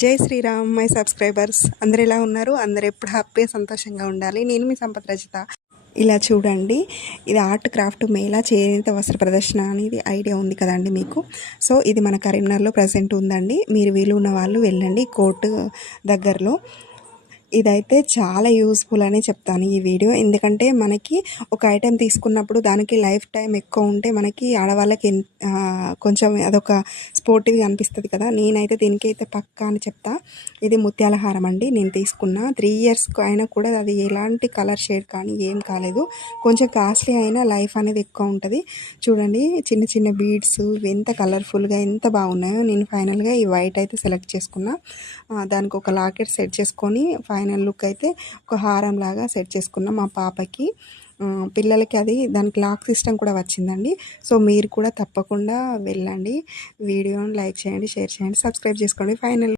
జై Sriram my subscribers అందరు ఎలా ఉన్నారు? అందరు ఎప్పుడు హ్యాపీగా సంతోషంగా ఉండాలి. నేను మీ సంపత్ రచిత. ఇలా చూడండి, ఇది ఆర్ట్ క్రాఫ్ట్ మేళా చేనేత వస్త్ర ప్రదర్శన అనేది ఐడియా ఉంది కదండి మీకు. సో ఇది మన కరీంనగర్లో ప్రజెంట్ ఉందండి. మీరు వీలు ఉన్న వాళ్ళు వెళ్ళండి, కోర్టు దగ్గరలో. ఇదైతే చాలా యూస్ఫుల్ అని చెప్తాను ఈ వీడియో. ఎందుకంటే మనకి ఒక ఐటెం తీసుకున్నప్పుడు దానికి లైఫ్ టైం ఎక్కువ ఉంటే మనకి ఆడవాళ్ళకి కొంచెం అదొక స్పోర్టివ్గా అనిపిస్తుంది కదా. నేనైతే దీనికైతే పక్కా అని చెప్తా. ఇది ముత్యాల హారం అండి. నేను తీసుకున్న 3 years అయినా కూడా అది ఎలాంటి కలర్ షేడ్ కానీ ఏం కాలేదు. కొంచెం కాస్ట్లీ అయినా లైఫ్ అనేది ఎక్కువ ఉంటుంది. చూడండి, చిన్న చిన్న బీడ్స్ ఎంత కలర్ఫుల్గా ఎంత బాగున్నాయో. నేను ఫైనల్గా ఈ వైట్ అయితే సెలెక్ట్ చేసుకున్నా. దానికి ఒక లాకెట్ సెట్ చేసుకొని ఫైనల్ లుక్ అయితే ఒక హారం లాగా సెట్ చేసుకున్నాం మా పాపకి. పిల్లలకి అది దానికి లాక్ సిస్టమ్ కూడా వచ్చిందండి. సో మీరు కూడా తప్పకుండా వెళ్ళండి. వీడియోని లైక్ చేయండి, షేర్ చేయండి, సబ్స్క్రైబ్ చేసుకోండి. ఫైనల్